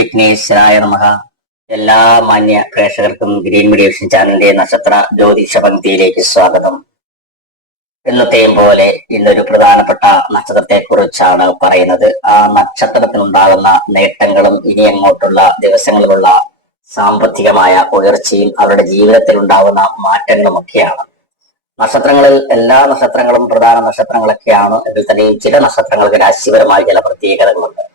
വിഘ്നേശ്വരായ നമ. എല്ലാ മാന്യ പ്രേക്ഷകർക്കും ഗ്രീൻ മീഡിയേഷൻ ചാനലിന്റെ നക്ഷത്ര ജ്യോതിഷ പങ്ക്തിയിലേക്ക് സ്വാഗതം. എന്നത്തെയും പോലെ ഇന്നൊരു പ്രധാനപ്പെട്ട നക്ഷത്രത്തെ കുറിച്ചാണ് പറയുന്നത്. ആ നക്ഷത്രത്തിനുണ്ടാകുന്ന നേട്ടങ്ങളും ഇനി അങ്ങോട്ടുള്ള ദിവസങ്ങളിലുള്ള സാമ്പത്തികമായ ഉയർച്ചയും അവരുടെ ജീവിതത്തിൽ ഉണ്ടാകുന്ന മാറ്റങ്ങളും ഒക്കെയാണ് നക്ഷത്രങ്ങളിൽ എല്ലാ നക്ഷത്രങ്ങളും പ്രധാന നക്ഷത്രങ്ങളൊക്കെയാണ്. എങ്കിൽ തന്നെയും ചില നക്ഷത്രങ്ങൾക്ക് രാശിപരമായ ചില പ്രത്യേകതകളുണ്ട്.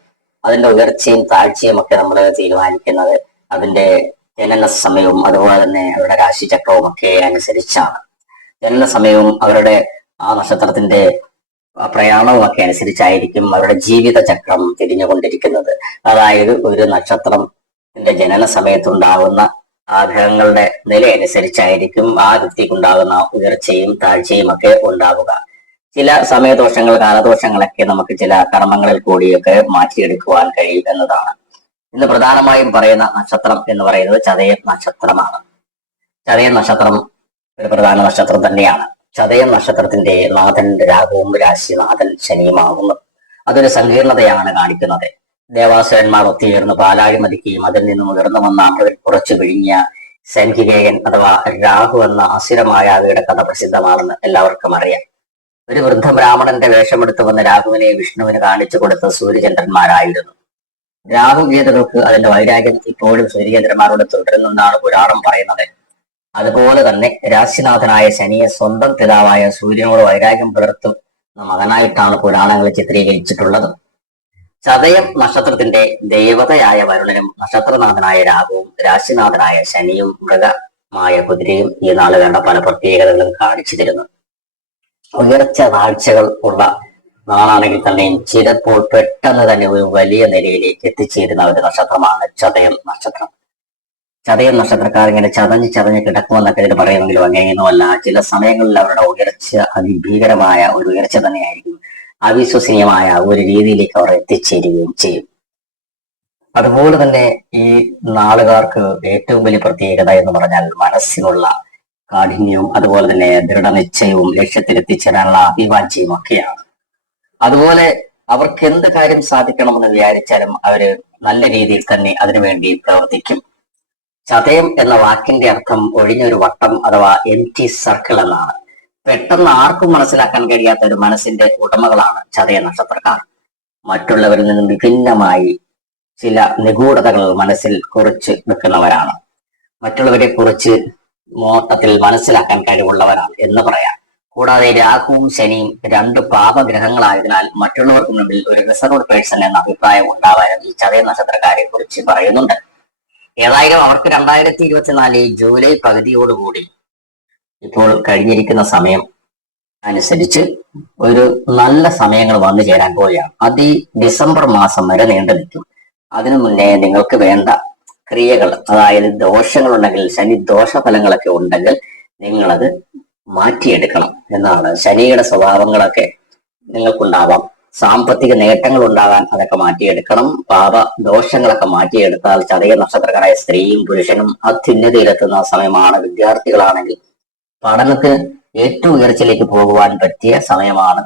അതിന്റെ ഉയർച്ചയും താഴ്ചയും ഒക്കെ നമ്മൾ തീരുമാനിക്കുന്നത് അതിന്റെ ജനന സമയവും അതുപോലെ തന്നെ അവരുടെ രാശിചക്രവും ഒക്കെ അനുസരിച്ചാണ്. ജനന സമയവും അവരുടെ ആ നക്ഷത്രത്തിന്റെ പ്രയാണവും ഒക്കെ അനുസരിച്ചായിരിക്കും അവരുടെ ജീവിത ചക്രം തിരിഞ്ഞുകൊണ്ടിരിക്കുന്നത്. അതായത് ഒരു നക്ഷത്രത്തിന്റെ ജനന സമയത്തുണ്ടാകുന്ന ആഗ്രഹങ്ങളുടെ ഗ്രഹങ്ങളുടെ നില അനുസരിച്ചായിരിക്കും ആ വ്യക്തിക്കുണ്ടാകുന്ന ഉയർച്ചയും താഴ്ചയും ഒക്കെ ഉണ്ടാവുക. ചില സമയദോഷങ്ങൾ കാലദോഷങ്ങളൊക്കെ നമുക്ക് ചില കർമ്മങ്ങളിൽ കൂടിയൊക്കെ മാറ്റിയെടുക്കുവാൻ കഴിയും എന്നതാണ് ഇന്ന് പ്രധാനമായും പറയുന്ന നക്ഷത്രം എന്ന് പറയുന്നത് ചതയ നക്ഷത്രമാണ്. ചതയ നക്ഷത്രം ഒരു പ്രധാന നക്ഷത്രം തന്നെയാണ്. ചതയ നക്ഷത്രത്തിന്റെ നാഥൻ രാഹുവും രാശിനാഥൻ ശനിയുമാകുന്നു അതൊരു സങ്കീർണതയാണ് കാണിക്കുന്നത്. ദേവാസുരന്മാർ ഒത്തുചേർന്ന് പാലാഴി മതിക്കുകയും അതിൽ നിന്നും ഉയർന്നു വന്ന അവരിൽ കുറച്ചു വിഴിഞ്ഞ സംഖികേയൻ അഥവാ രാഹു എന്ന അസുരമായ അവയുടെ കഥ പ്രസിദ്ധമാണെന്ന് എല്ലാവർക്കും അറിയാം. ഒരു വൃദ്ധ ബ്രാഹ്മണന്റെ വേഷമെടുത്ത് വന്ന രാഹുവിനെ വിഷ്ണുവിന് കാണിച്ചു കൊടുത്ത സൂര്യചന്ദ്രന്മാരായിരുന്നു. രാഹുഗീതകൾക്ക് അതിന്റെ വൈരാഗ്യം ഇപ്പോഴും സൂര്യചന്ദ്രന്മാരോട് തുടരുന്നെന്നാണ് പുരാണം പറയുന്നത്. അതുപോലെ തന്നെ രാശിനാഥനായ ശനിയെ സ്വന്തം പിതാവായ സൂര്യനോട് വൈരാഗ്യം പുലർത്തുന്ന മകനായിട്ടാണ് പുരാണങ്ങൾ ചിത്രീകരിച്ചിട്ടുള്ളത്. ചതയം നക്ഷത്രത്തിന്റെ ദേവതയായ വരുണനും നക്ഷത്രനാഥനായ രാഹുവും രാശിനാഥനായ ശനിയും മൃഗമായ കുതിരയും ഈ നാളുകളുടെ പല പ്രത്യേകതകളും കാണിച്ചു തരുന്നു. ഉയർച്ച താഴ്ചകൾ ഉള്ള നാളാണെങ്കിൽ തന്നെയും ചിലപ്പോൾ പെട്ടെന്ന് തന്നെ ഒരു വലിയ നിലയിലേക്ക് എത്തിച്ചേരുന്ന ഒരു നക്ഷത്രമാണ് ചതയം നക്ഷത്രം. ചതയം നക്ഷത്രക്കാർ ഇങ്ങനെ ചതഞ്ഞ് ചതഞ്ഞ് കിടക്കുമെന്നൊക്കെ ഇത് പറയുമെങ്കിലും അങ്ങനെയൊന്നുമല്ല. ചില സമയങ്ങളിൽ അവരുടെ ഉയർച്ച അതിഭീകരമായ ഒരു ഉയർച്ച തന്നെയായിരിക്കും. അവിശ്വസനീയമായ ഒരു രീതിയിലേക്ക് അവർ എത്തിച്ചേരുകയും ചെയ്യും. അതുപോലെ തന്നെ ഈ നാളുകാർക്ക് ഏറ്റവും വലിയ പ്രത്യേകത എന്ന് പറഞ്ഞാൽ മനസ്സിനുള്ള കാഠിന്യവും അതുപോലെ തന്നെ ദൃഢനിശ്ചയവും ലക്ഷ്യത്തിലെത്തിച്ചേരാനുള്ള അഭിവാഞ്ചയും ഒക്കെയാണ്. അതുപോലെ അവർക്ക് എന്ത് കാര്യം സാധിക്കണമെന്ന് വിചാരിച്ചാലും അവർ നല്ല രീതിയിൽ തന്നെ അതിനുവേണ്ടി പ്രവർത്തിക്കും. ചതയം എന്ന വാക്കിന്റെ അർത്ഥം ഒഴിഞ്ഞൊരു വട്ടം അഥവാ എം ടി സർക്കിൾ എന്നാണ്. പെട്ടെന്ന് ആർക്കും മനസ്സിലാക്കാൻ കഴിയാത്ത ഒരു മനസ്സിന്റെ ഉടമകളാണ് ചതയ നക്ഷത്രക്കാർ. മറ്റുള്ളവരിൽ നിന്നും വിഭിന്നമായി ചില നിഗൂഢതകൾ മനസ്സിൽ കുറിച്ച് വെക്കുന്നവരാണ് മറ്റുള്ളവരെ കുറിച്ച് മോട്ടത്തിൽ മനസ്സിലാക്കാൻ കഴിവുള്ളവരാണ് എന്ന് പറയാം. കൂടാതെ രാഹുവും ശനിയും രണ്ട് പാപഗ്രഹങ്ങളായതിനാൽ മറ്റുള്ളവർക്ക് മുമ്പിൽ ഒരു റിസർവ്ഡ് പേഴ്സൺ എന്ന അഭിപ്രായം ഉണ്ടാവാനും ഈ ചതയ നക്ഷത്രക്കാരെ കുറിച്ച് പറയുന്നുണ്ട്. ഏതായാലും അവർക്ക് രണ്ടായിരത്തി ഇരുപത്തിനാല് ജൂലൈ പകുതിയോടുകൂടി ഇപ്പോൾ കഴിഞ്ഞിരിക്കുന്ന സമയം അനുസരിച്ച് ഒരു നല്ല സമയങ്ങൾ വന്നു ചേരാൻ പോവുകയാണ്. അത് ഈ ഡിസംബർ മാസം വരെ നീണ്ടു നിൽക്കും. അതിനു മുന്നേ നിങ്ങൾക്ക് വേണ്ട ക്രിയകൾ അതായത് ദോഷങ്ങൾ ഉണ്ടെങ്കിൽ ശനി ദോഷഫലങ്ങളൊക്കെ ഉണ്ടെങ്കിൽ നിങ്ങളത് മാറ്റിയെടുക്കണം എന്നാണ്. ശനിയുടെ സ്വഭാവങ്ങളൊക്കെ നിങ്ങൾക്കുണ്ടാവാം. സാമ്പത്തിക നേട്ടങ്ങൾ ഉണ്ടാകാൻ അതൊക്കെ മാറ്റിയെടുക്കണം. പാപ ദോഷങ്ങളൊക്കെ മാറ്റിയെടുത്താൽ ചതയ നക്ഷത്രക്കാരായ സ്ത്രീയും പുരുഷനും അത്യുന്നതിയിലെത്തുന്ന സമയമാണ്. വിദ്യാർത്ഥികളാണെങ്കിൽ പഠനത്തിന് ഏറ്റവും ഉയർച്ചയിലേക്ക് പോകുവാൻ പറ്റിയ സമയമാണ്.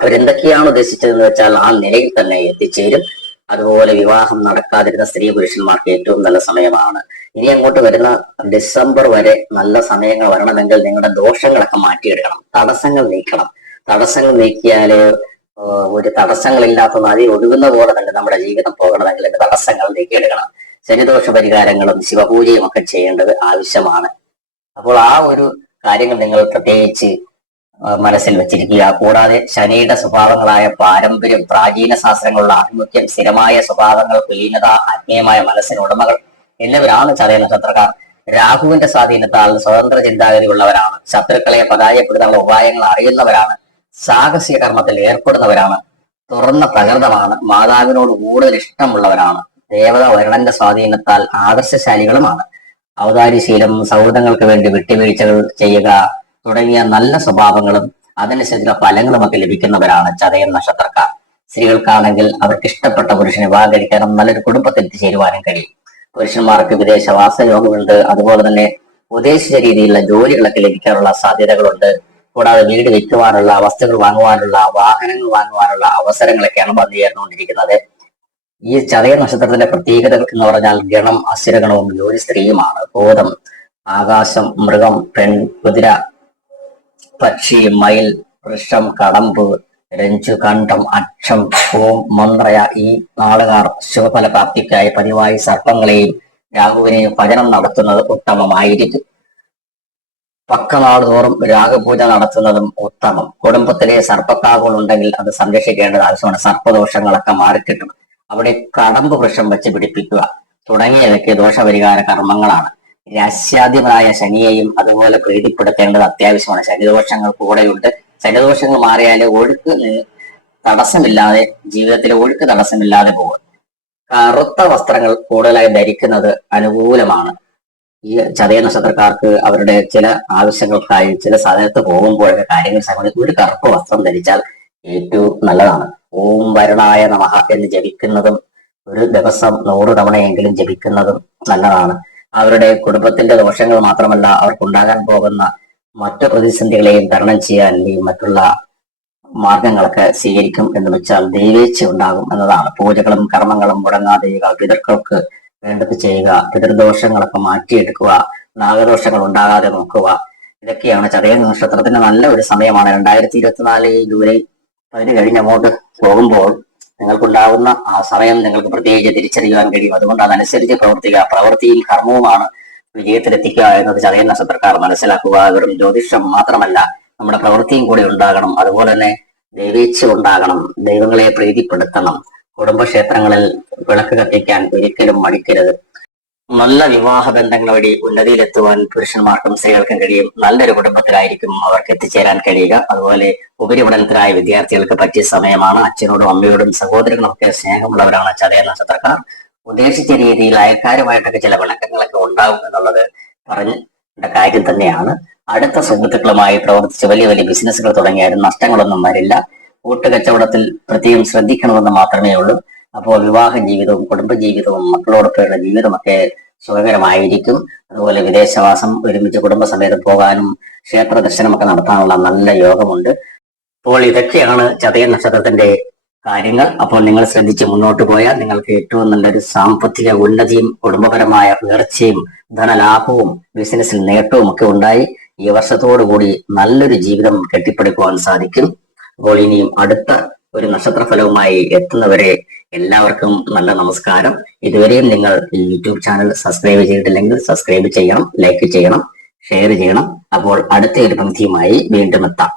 അവരെന്തൊക്കെയാണ് ഉദ്ദേശിച്ചതെന്ന് വെച്ചാൽ ആ നിലയിൽ തന്നെ എത്തിച്ചേരും. അതുപോലെ വിവാഹം നടക്കാതിരുന്ന സ്ത്രീ പുരുഷന്മാർക്ക് ഏറ്റവും നല്ല സമയമാണ്. ഇനി അങ്ങോട്ട് വരുന്ന ഡിസംബർ വരെ നല്ല സമയങ്ങൾ വരണമെങ്കിൽ നിങ്ങളുടെ ദോഷങ്ങളൊക്കെ മാറ്റിയെടുക്കണം. തടസ്സങ്ങൾ നീക്കണം. തടസ്സങ്ങൾ നീക്കിയാൽ ഒരു തടസ്സങ്ങളില്ലാത്ത നദി ഒഴുകുന്ന പോലെ തന്നെ നമ്മുടെ ജീവിതം പോകണമെങ്കിൽ തടസ്സങ്ങൾ നീക്കിയെടുക്കണം. ശനിദോഷ പരിഹാരങ്ങളും ശിവപൂജയും ഒക്കെ ചെയ്യേണ്ടത് ആവശ്യമാണ്. അപ്പോൾ ആ ഒരു കാര്യങ്ങൾ നിങ്ങൾ പ്രത്യേകിച്ച് മനസ്സിൽ വെച്ചിരിക്കുക. കൂടാതെ ശനിയുടെ സ്വഭാവങ്ങളായ പാരമ്പര്യം പ്രാചീന ശാസ്ത്രങ്ങളുടെ ആഭിമുഖ്യം സ്ഥിരമായ സ്വഭാവങ്ങൾ കുലീനത ആത്മീയമായ മനസ്സിന് ഉടമകൾ എന്നിവരാണ് ചതയ നക്ഷത്രക്കാർ രാഹുവിന്റെ സ്വാധീനത്താൽ സ്വതന്ത്ര ചിന്താഗതിയുള്ളവരാണ്. ശത്രുക്കളെ പരാജയപ്പെടുത്താനുള്ള ഉപായങ്ങൾ അറിയുന്നവരാണ്. സാഹസിക കർമ്മത്തിൽ ഏർപ്പെടുന്നവരാണ്. തുറന്ന പ്രകൃതമാണ്. മാതാവിനോട് കൂടുതൽ ഇഷ്ടമുള്ളവരാണ്. ദേവത വരുണന്റെ സ്വാധീനത്താൽ ആദർശശാലികളുമാണ്. ഔദാര്യശീലം സൗഹൃദങ്ങൾക്ക് വേണ്ടി വിട്ടുവീഴ്ചകൾ ചെയ്യുക തുടങ്ങിയ നല്ല സ്വഭാവങ്ങളും അതനുസരിച്ചുള്ള ഫലങ്ങളും ഒക്കെ ലഭിക്കുന്നവരാണ് ചതയൻ നക്ഷത്രക്കാർ. സ്ത്രീകൾക്കാണെങ്കിൽ അവർക്ക് ഇഷ്ടപ്പെട്ട പുരുഷനെ വിവാഹം കഴിക്കാനും നല്ലൊരു കുടുംബത്തിൽ എത്തിച്ചേരുവാനും കഴിയും. പുരുഷന്മാർക്ക് വിദേശവാസ യോഗമുണ്ട് അതുപോലെ തന്നെ ഉദ്ദേശിച്ച രീതിയിലുള്ള ജോലികളൊക്കെ ലഭിക്കാനുള്ള സാധ്യതകളുണ്ട്. കൂടാതെ വീട് വിൽക്കുവാനുള്ള വസ്തുക്കൾ വാങ്ങുവാനുള്ള വാഹനങ്ങൾ വാങ്ങുവാനുള്ള അവസരങ്ങളൊക്കെയാണ് വന്നു ചേർന്നുകൊണ്ടിരിക്കുന്നത് ഈ ചതയ നക്ഷത്രത്തിന്റെ പ്രത്യേകതകൾ എന്ന് പറഞ്ഞാൽ ഗണം അസുരഗണവും ജോലി സ്ത്രീയുമാണ് ബോധം ആകാശം മൃഗം പെൺ കുതിര പക്ഷി മയിൽ വൃക്ഷം കടമ്പ് രഞ്ജു കണ്ഠം അക്ഷം ഓം മന്ത്രയ ഈ നാളുകാർ ശുഭഫല പ്രാപ്തിക്കായി പതിവായി സർപ്പങ്ങളെയും രാഹുവിനെയും ഭജനം നടത്തുന്നത് ഉത്തമമായിരിക്കും. പക്കനാട് തോറും രാഗപൂജ നടത്തുന്നതും ഉത്തമം. കുടുംബത്തിലെ സർപ്പക്കാഹുകൾ ഉണ്ടെങ്കിൽ അത് സംരക്ഷിക്കേണ്ടത് ആവശ്യമാണ്. സർപ്പദോഷങ്ങളൊക്കെ മാറിക്കിട്ടും. അവിടെ കടമ്പ് വൃക്ഷം വെച്ച് പിടിപ്പിക്കുക തുടങ്ങിയതൊക്കെ ദോഷപരിഹാര കർമ്മങ്ങളാണ്. രാശ്യാദ്യമായ ശനിയെയും അതുപോലെ പ്രീതിപ്പെടുത്തേണ്ടത് അത്യാവശ്യമാണ്. ശനിദോഷങ്ങൾ കൂടെയുണ്ട്. ശനിദോഷങ്ങൾ മാറിയാലേ ഒഴുക്ക് തടസ്സമില്ലാതെ ജീവിതത്തിലെ ഒഴുക്ക് തടസ്സമില്ലാതെ പോകും. കറുത്ത വസ്ത്രങ്ങൾ കൂടുതലായി ധരിക്കുന്നത് അനുകൂലമാണ്. ഈ ചതയ നക്ഷത്രക്കാർക്ക് അവരുടെ ചില ആവശ്യങ്ങൾക്കായി ചില സ്ഥലത്ത് പോകുമ്പോഴൊക്കെ കാര്യങ്ങൾ സംബന്ധിച്ച് ഒരു കറുപ്പ് വസ്ത്രം ധരിച്ചാൽ ഏറ്റവും നല്ലതാണ്. ഓം വരുണായ നമഹ എന്ന് ജപിക്കുന്നതും ഒരു ദിവസം നൂറ് തവണയെങ്കിലും ജപിക്കുന്നതും നല്ലതാണ്. അവരുടെ കുടുംബത്തിന്റെ ദോഷങ്ങൾ മാത്രമല്ല അവർക്കുണ്ടാകാൻ പോകുന്ന മറ്റു പ്രതിസന്ധികളെയും തരണം ചെയ്യാൻ ഈ മറ്റുള്ള മാർഗങ്ങളൊക്കെ സ്വീകരിക്കും എന്ന് വെച്ചാൽ ദൈവേച്ഛ ഉണ്ടാകും എന്നതാണ്. പൂജകളും കർമ്മങ്ങളും മുടങ്ങാതെ ചെയ്യുക പിതൃക്കൾക്ക് വേണ്ടത് ചെയ്യുക പിതൃദോഷങ്ങളൊക്കെ മാറ്റിയെടുക്കുക നാഗദോഷങ്ങൾ ഉണ്ടാകാതെ നോക്കുക. ഇതൊക്കെയാണ് ചതയ നക്ഷത്രത്തിന്റെ നല്ല ഒരു സമയമാണ്. രണ്ടായിരത്തി ഇരുപത്തിനാല് ജൂലൈ അതിന് കഴിഞ്ഞ് അങ്ങോട്ട് പോകുമ്പോൾ നിങ്ങൾക്കുണ്ടാവുന്ന ആ സമയം നിങ്ങൾക്ക് പ്രത്യേകിച്ച് തിരിച്ചറിയുവാൻ കഴിയും. അതുകൊണ്ട് അതനുസരിച്ച് പ്രവർത്തിക്കുക. പ്രവൃത്തിയും കർമ്മവുമാണ് വിജയത്തിലെത്തിക്കുക എന്നത് ചതയ നക്ഷത്രക്കാർ മനസ്സിലാക്കുക. വെറും ജ്യോതിഷം മാത്രമല്ല നമ്മുടെ പ്രവൃത്തിയും കൂടി ഉണ്ടാകണം. അതുപോലെ തന്നെ ദൈവേച്ഛ ഉണ്ടാകണം. ദൈവങ്ങളെ പ്രീതിപ്പെടുത്തണം. കുടുംബക്ഷേത്രങ്ങളിൽ വിളക്ക് കത്തിക്കാൻ ഒരിക്കലും മടിക്കരുത്. നല്ല വിവാഹ ബന്ധങ്ങൾ വഴി ഉന്നതിയിലെത്തുവാൻ പുരുഷന്മാർക്കും സ്ത്രീകൾക്കും കഴിയും. നല്ലൊരു കുടുംബത്തിലായിരിക്കും അവർക്ക് എത്തിച്ചേരാൻ കഴിയുക. അതുപോലെ ഉപരിപഠനത്തിനായ വിദ്യാർത്ഥികൾക്ക് പറ്റിയ സമയമാണ്. അച്ഛനോടും അമ്മയോടും സഹോദരങ്ങളും ഒക്കെ സ്നേഹമുള്ളവരാണ് ചതയ നക്ഷത്രക്കാർ ഉദ്ദേശിച്ച രീതിയിൽ അയൽക്കാരുമായിട്ടൊക്കെ ചില വിളക്കങ്ങളൊക്കെ ഉണ്ടാവും എന്നുള്ളത് പറഞ്ഞ കാര്യം തന്നെയാണ്. അടുത്ത സുഹൃത്തുക്കളുമായി പ്രവർത്തിച്ച് വലിയ വലിയ ബിസിനസ്സുകൾ തുടങ്ങിയാലും നഷ്ടങ്ങളൊന്നും വരില്ല. കൂട്ടുകച്ചവടത്തിൽ പ്രത്യേകം ശ്രദ്ധിക്കണമെന്ന് മാത്രമേ ഉള്ളൂ. അപ്പോൾ വിവാഹ ജീവിതവും കുടുംബ ജീവിതവും മക്കളോടൊപ്പമുള്ള ജീവിതമൊക്കെ സുഖകരമായിരിക്കും. അതുപോലെ വിദേശവാസം ഒരുമിച്ച് കുടുംബസമേതം പോകാനും ക്ഷേത്ര ദർശനമൊക്കെ നടത്താനുള്ള നല്ല യോഗമുണ്ട്. അപ്പോൾ ഇതൊക്കെയാണ് ചതയ നക്ഷത്രത്തിന്റെ കാര്യങ്ങൾ. അപ്പോൾ നിങ്ങൾ ശ്രദ്ധിച്ച് മുന്നോട്ട് പോയാൽ നിങ്ങൾക്ക് ഏറ്റവും നല്ലൊരു സാമ്പത്തിക ഉന്നതിയും കുടുംബപരമായ ഉയർച്ചയും ധനലാഭവും ബിസിനസ്സിൽ നേട്ടവും ഒക്കെ ഉണ്ടായി. ഈ വർഷത്തോടു കൂടി നല്ലൊരു ജീവിതം കെട്ടിപ്പടുക്കുവാൻ സാധിക്കും. അപ്പോൾ ഇനിയും അടുത്ത ഒരു നക്ഷത്രഫലവുമായി എത്തുന്നവരെ എല്ലാവർക്കും നല്ല നമസ്കാരം. ഇതുവരെയും നിങ്ങൾ യൂട്യൂബ് ചാനൽ സബ്സ്ക്രൈബ് ചെയ്തിട്ടില്ലെങ്കിൽ സബ്സ്ക്രൈബ് ചെയ്യണം ലൈക്ക് ചെയ്യണം ഷെയർ ചെയ്യണം. അപ്പോൾ അടുത്ത ഒരു പങ്ക്തിയുമായി വീണ്ടും എത്താം.